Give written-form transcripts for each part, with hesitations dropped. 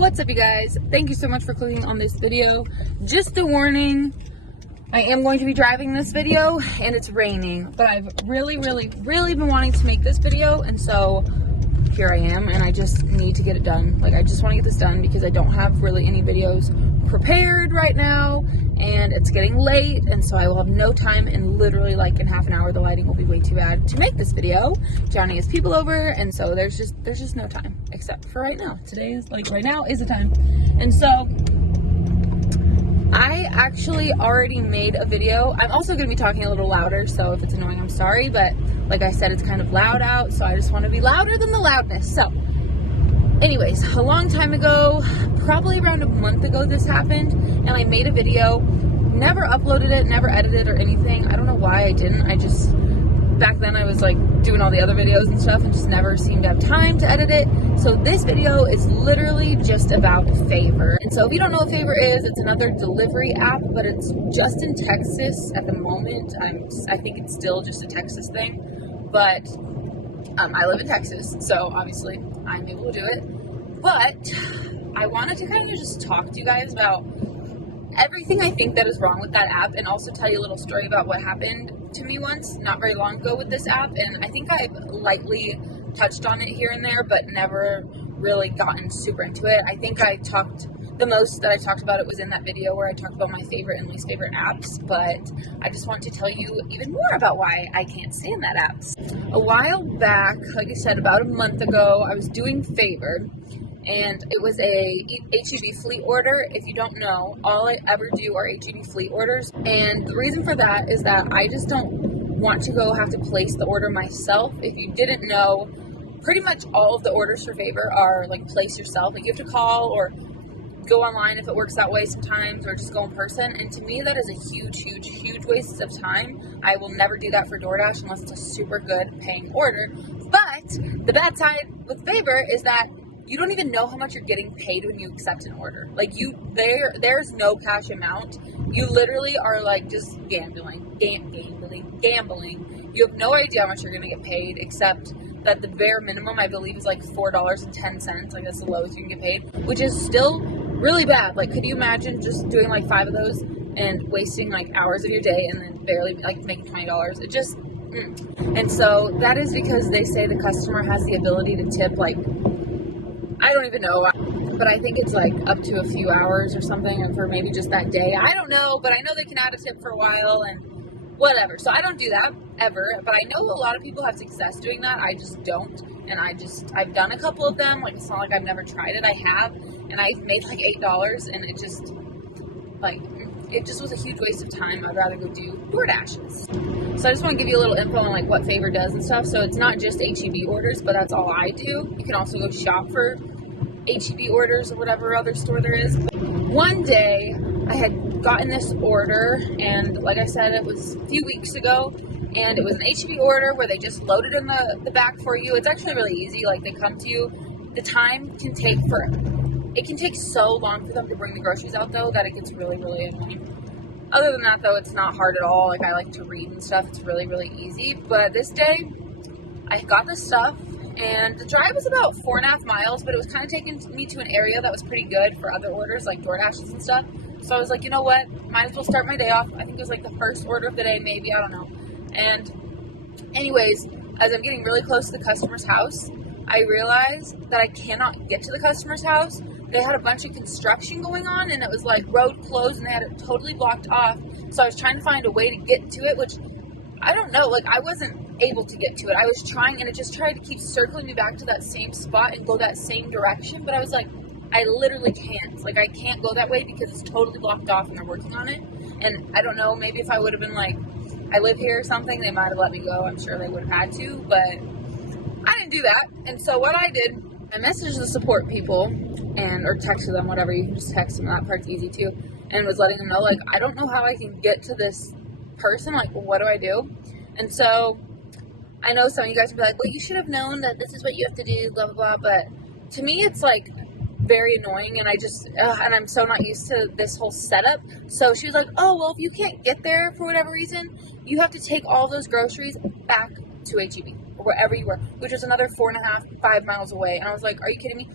What's up, you guys? Thank you so much for clicking on this video. Just a warning, I am going to be driving this video and it's raining, but I've really been wanting to make this video, and so here I am, and I just need to get it done. Like, I just want to get this done because I don't have really any videos prepared right now, and it's getting late, and so I will have no time, and literally like in half an hour the lighting will be way too bad to make this video. Johnny has people over, and so there's just no time, except for right now. Today is like, right now is the time. And so I actually already made a video. I'm also going to be talking a little louder, so if it's annoying, I'm sorry, but like I said, it's kind of loud out, so I just want to be louder than the loudness. So anyways, a long time ago, probably around a month ago, this happened, and I made a video, never uploaded it, never edited or anything. I don't know why I didn't. Back then I was like doing all the other videos and stuff and just never seemed to have time to edit it. So this video is literally just about Favor. And so if you don't know what Favor is, it's another delivery app, but it's just in Texas at the moment. I think it's still just a Texas thing, but I live in Texas, so obviously I'm able to do it. But I wanted to kind of just talk to you guys about everything I think that is wrong with that app, and also tell you a little story about what happened to me once not very long ago with this app. And I think I've lightly touched on it here and there, but never really gotten super into it. I think the most that I talked about it was in that video where I talked about my favorite and least favorite apps, but I just want to tell you even more about why I can't stand that app. A while back, like I said, about a month ago, I was doing Favor, and it was a HEB fleet order. If you don't know, all I ever do are HEB fleet orders, and the reason for that is that I just don't want to have to place the order myself. If you didn't know, pretty much all of the orders for Favor are like place yourself. Like, you have to call or go online if it works that way sometimes, or just go in person. And to me, that is a huge waste of time. I will never do that for DoorDash unless it's a super good paying order. But the bad side with Favor is that you don't even know how much you're getting paid when you accept an order. Like, there's no cash amount. You literally are like just gambling. You have no idea how much you're gonna get paid, except that the bare minimum, I believe, is like $4.10. Like, that's the lowest you can get paid, which is still really bad. Like, could you imagine just doing like 5 of those and wasting like hours of your day and then barely like making $20? It just, And so that is because they say the customer has the ability to tip, like, I don't even know, but I think it's like up to a few hours or something, or for maybe just that day. I don't know, but I know they can add a tip for a while and whatever. So I don't do that ever, but I know a lot of people have success doing that. I just don't. And I've done a couple of them. Like, it's not like I've never tried it. I have, and I've made like $8, and it just was a huge waste of time. I'd rather go do DoorDashes. So I just want to give you a little info on like what Favor does and stuff. So it's not just HEB orders, but that's all I do. You can also go shop for HEB orders or whatever other store there is. One day I had gotten this order, and like I said, it was a few weeks ago, and it was an HEB order where they just load it in the back for you. It's actually really easy. Like, they come to you. The time can take so long for them to bring the groceries out, though, that it gets really annoying. Other than that, though, it's not hard at all. Like, I like to read and stuff. It's really easy. But this day, I got this stuff, and the drive was about 4.5 miles, but it was kind of taking me to an area that was pretty good for other orders, like DoorDashes and stuff. So I was like, you know what? Might as well start my day off. I think it was like the first order of the day, maybe. I don't know. And anyways, as I'm getting really close to the customer's house, I realized that I cannot get to the customer's house. They had a bunch of construction going on, and it was like road closed, and they had it totally blocked off. So I was trying to find a way to get to it, which I don't know, like, I wasn't able to get to it. I was trying, and it just tried to keep circling me back to that same spot and go that same direction. But I was like, I literally can't. Like, I can't go that way because it's totally blocked off and they're working on it. And I don't know, maybe if I would have been like, I live here or something, they might have let me go. I'm sure they would have had to, but I didn't do that. And so what I did, I messaged the support people or texted them, whatever. You can just text them. That part's easy too. And was letting them know, like, I don't know how I can get to this person. Like, what do I do? And so I know some of you guys would be like, well, you should have known that this is what you have to do, blah, blah, blah. But to me, it's like very annoying, and and I'm so not used to this whole setup. So she was like, oh, well, if you can't get there for whatever reason, you have to take all those groceries back to HEB or wherever you were, which was another 4.5, 5 miles away. And I was like, are you kidding me?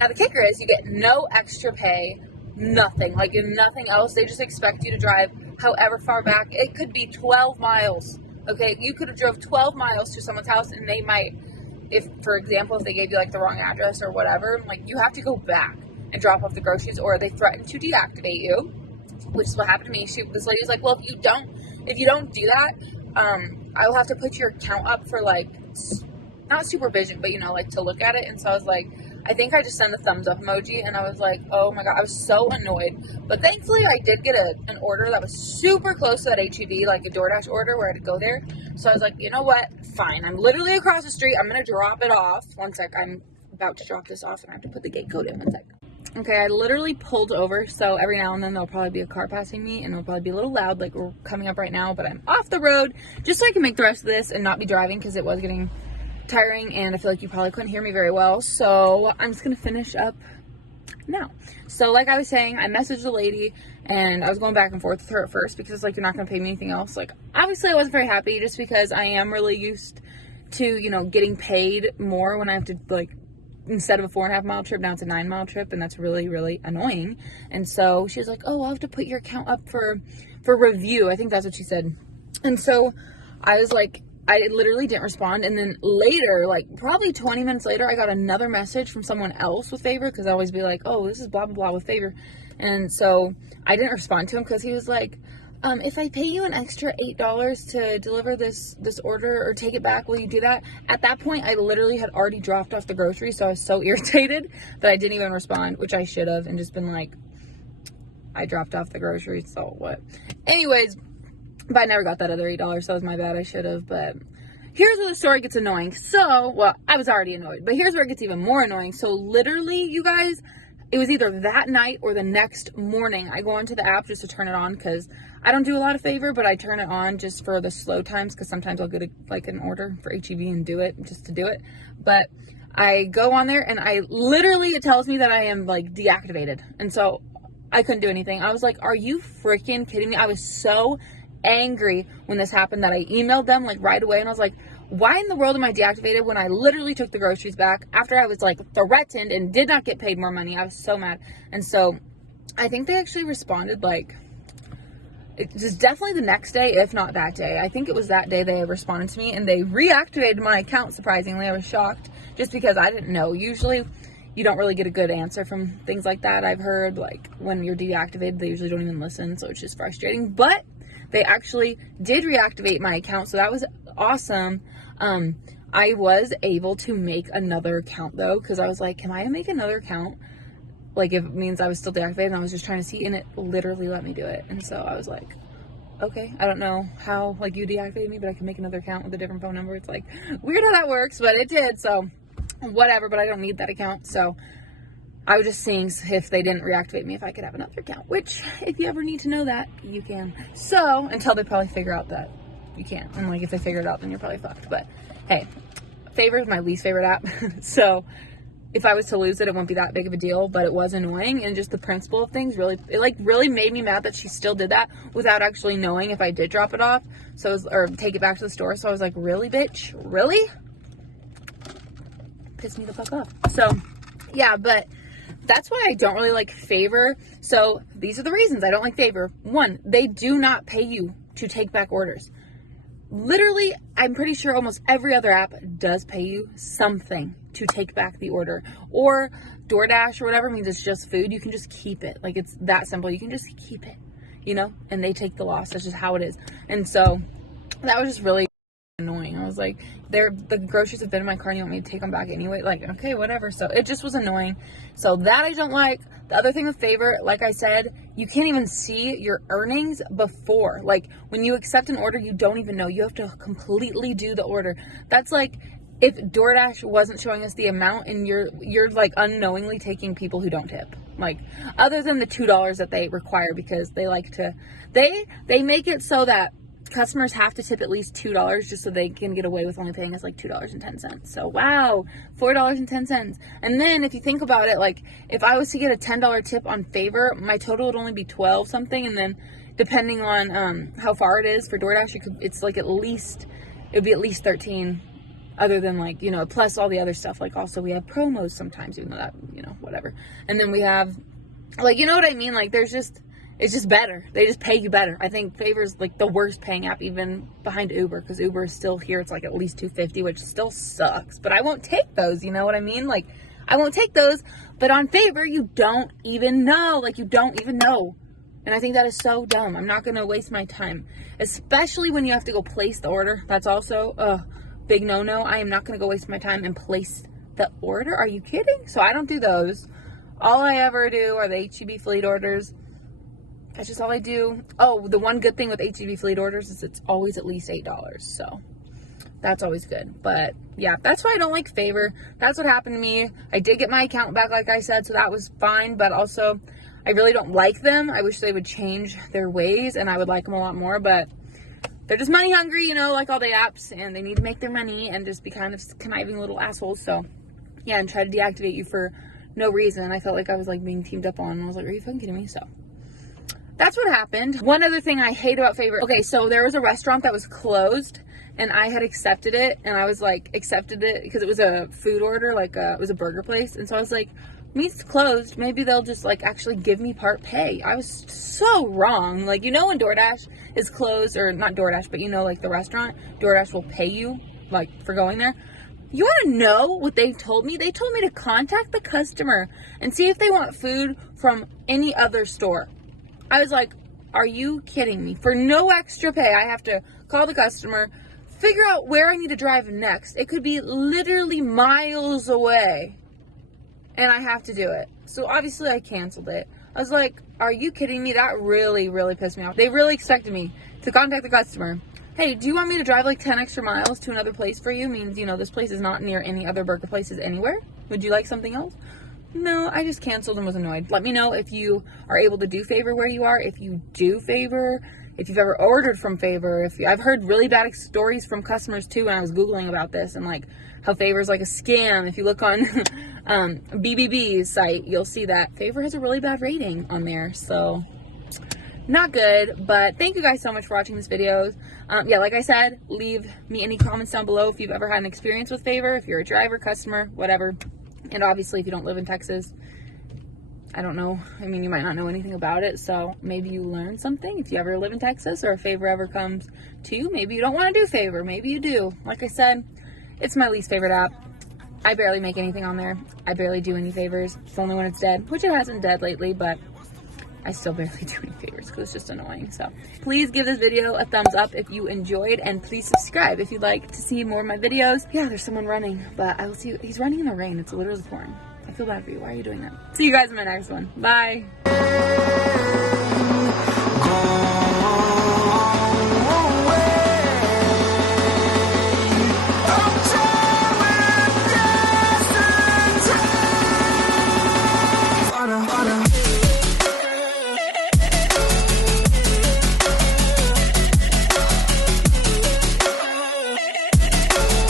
Now the kicker is you get no extra pay, nothing, like nothing else. They just expect you to drive however far back. It could be 12 miles. Okay, you could have drove 12 miles to someone's house, and they might, if, for example, if they gave you like the wrong address or whatever, like you have to go back and drop off the groceries, or they threaten to deactivate you, which is what happened to me. This lady was like, well, if you don't do that, I will have to put your account up for like, not supervision, but you know, like to look at it. And so I was like, I think I just sent a thumbs up emoji, and I was like, oh my God, I was so annoyed. But thankfully I did get an order that was super close to that HEB, like a DoorDash order where I had to go there. So I was like, you know what, fine, I'm literally across the street, I'm gonna drop it off. One sec, I'm about to drop this off and I have to put the gate code in. One sec. Okay, I literally pulled over, so every now and then there'll probably be a car passing me, and it'll probably be a little loud, like we're coming up right now, but I'm off the road just so I can make the rest of this and not be driving, because it was getting tiring and I feel like you probably couldn't hear me very well. So I'm just gonna finish up now. So like I was saying, I messaged the lady and I was going back and forth with her at first because like, you're not gonna pay me anything else. Like obviously I wasn't very happy, just because I am really used to, you know, getting paid more when I have to, like, instead of a 4.5 mile trip, now it's a 9 mile trip, and that's really, really annoying. And so she was like, oh, I'll have to put your account up for review. I think that's what she said. And so I was like, I literally didn't respond. And then later, like probably 20 minutes later, I got another message from someone else with Favor, because I always be like, oh, this is blah, blah, blah with Favor. And so I didn't respond to him because he was like, if I pay you an extra $8 to deliver this order or take it back, will you do that? At that point, I literally had already dropped off the groceries, so I was so irritated that I didn't even respond, which I should have, and just been like, I dropped off the groceries, so what? Anyways, but I never got that other $8, so that was my bad. I should have. But here's where the story gets annoying. So, well, I was already annoyed, but here's where it gets even more annoying. So literally, you guys, it was either that night or the next morning. I go onto the app just to turn it on, because I don't do a lot of Favor, but I turn it on just for the slow times, because sometimes I'll get like an order for HEB and do it just to do it. But I go on there and I literally, it tells me that I am like deactivated. And so I couldn't do anything. I was like, are you freaking kidding me? I was so angry when this happened that I emailed them like right away, and I was like, why in the world am I deactivated when I literally took the groceries back after I was like threatened and did not get paid more money? I was so mad. And so I think they actually responded like, it was definitely the next day, if not that day. I think it was that day they responded to me, and they reactivated my account. Surprisingly, I was shocked, just because I didn't know. Usually you don't really get a good answer from things like that. I've heard like when you're deactivated, they usually don't even listen, so it's just frustrating. But they actually did reactivate my account, so that was awesome. I was able to make another account though, because I was like, can I make another account? Like if it means I was still deactivated, and I was just trying to see, and it literally let me do it. And so I was like, okay, I don't know how like you deactivated me, but I can make another account with a different phone number. It's like weird how that works, but it did. So whatever, but I don't need that account. So I was just seeing if they didn't reactivate me, if I could have another account, which if you ever need to know that, you can. So until they probably figure out that you can't. And like if they figure it out, then you're probably fucked. But hey, Favor is my least favorite app. So if I was to lose it, it won't be that big of a deal, but it was annoying. And just the principle of things really made me mad that she still did that without actually knowing if I did drop it off. So, or take it back to the store. So I was like, really, bitch? Really? Pissed me the fuck off. So yeah, but that's why I don't really like Favor. So these are the reasons I don't like Favor. One, they do not pay you to take back orders. Literally, I'm pretty sure almost every other app does pay you something to take back the order. Or DoorDash or whatever means it's just food. You can just keep it. Like, it's that simple. You can just keep it, you know, and they take the loss. That's just how it is. And so that was just really annoying. I was like, the groceries have been in my car and you want me to take them back anyway? Like, okay, whatever. So it just was annoying. So that I don't like. The other thing with Favor, like I said, you can't even see your earnings before. Like when you accept an order, you don't even know. You have to completely do the order. That's like if DoorDash wasn't showing us the amount and you're like unknowingly taking people who don't tip. Like other than the $2 that they require, because they like to, they make it so that customers have to tip at least $2 just so they can get away with only paying us like $2.10. So wow, $4.10. And then if you think about it, like if I was to get a $10 tip on Favor, my total would only be 12 something. And then depending on how far it is for DoorDash, it's like it would be at least 13 other than like, you know, plus all the other stuff. Like also we have promos sometimes, even though that, you know, whatever. And then we have like, you know what I mean? Like there's just, it's just better. They just pay you better. I think Favor's like the worst paying app even behind Uber, because Uber is still here. It's like at least $250, which still sucks, but I won't take those. You know what I mean? Like I won't take those, but on Favor, you don't even know. Like you don't even know. And I think that is so dumb. I'm not going to waste my time, especially when you have to go place the order. That's also a big no-no. I am not going to go waste my time and place the order. Are you kidding? So I don't do those. All I ever do are the HEB fleet orders. That's just all I do. Oh, the one good thing with HEB fleet orders is it's always at least $8. So that's always good. But yeah, that's why I don't like Favor. That's what happened to me. I did get my account back, like I said, so that was fine. But also, I really don't like them. I wish they would change their ways and I would like them a lot more. But they're just money hungry, you know, like all the apps. And they need to make their money and just be kind of conniving little assholes. So yeah, and try to deactivate you for no reason. I felt like I was like being teamed up on. And I was like, are you fucking kidding me? So that's what happened. One other thing I hate about Favor. Okay, so there was a restaurant that was closed and I had accepted it. And I was like, accepted it because it was a food order, like it was a burger place. And so I was like, meat's closed. Maybe they'll just like actually give me part pay. I was so wrong. Like, you know, when DoorDash is closed, or not DoorDash, but you know, like the restaurant, DoorDash will pay you like for going there. You want to know what they told me? They told me to contact the customer and see if they want food from any other store. I was like, are you kidding me? For no extra pay, I have to call the customer, figure out where I need to drive next. It could be literally miles away, and I have to do it. So obviously I canceled it. I was like, are you kidding me? That really, really pissed me off. They really expected me to contact the customer. Hey, do you want me to drive like 10 extra miles to another place for you? Means, you know, this place is not near any other burger places anywhere. Would you like something else? No, I just canceled and was annoyed. Let me know if you are able to do Favor where you are. If you do Favor, if you've ever ordered from Favor. I've heard really bad stories from customers too when I was Googling about this, and like how Favor is like a scam. If you look on BBB's site, you'll see that Favor has a really bad rating on there. So not good. But thank you guys so much for watching this video. Yeah, like I said, leave me any comments down below if you've ever had an experience with Favor, if you're a driver, customer, whatever. And obviously, if you don't live in Texas, I don't know. I mean, you might not know anything about it, so maybe you learn something. If you ever live in Texas or if Favor ever comes to you, maybe you don't want to do Favor. Maybe you do. Like I said, it's my least favorite app. I barely make anything on there. I barely do any favors. It's only when it's dead, which it hasn't dead lately, but I still barely do any favors because it's just annoying. So please give this video a thumbs up if you enjoyed, and please subscribe if you'd like to see more of my videos. Yeah, there's someone running, but I will see you. He's running in the rain. It's literally pouring. I feel bad for you. Why are you doing that? See you guys in my next one. Bye.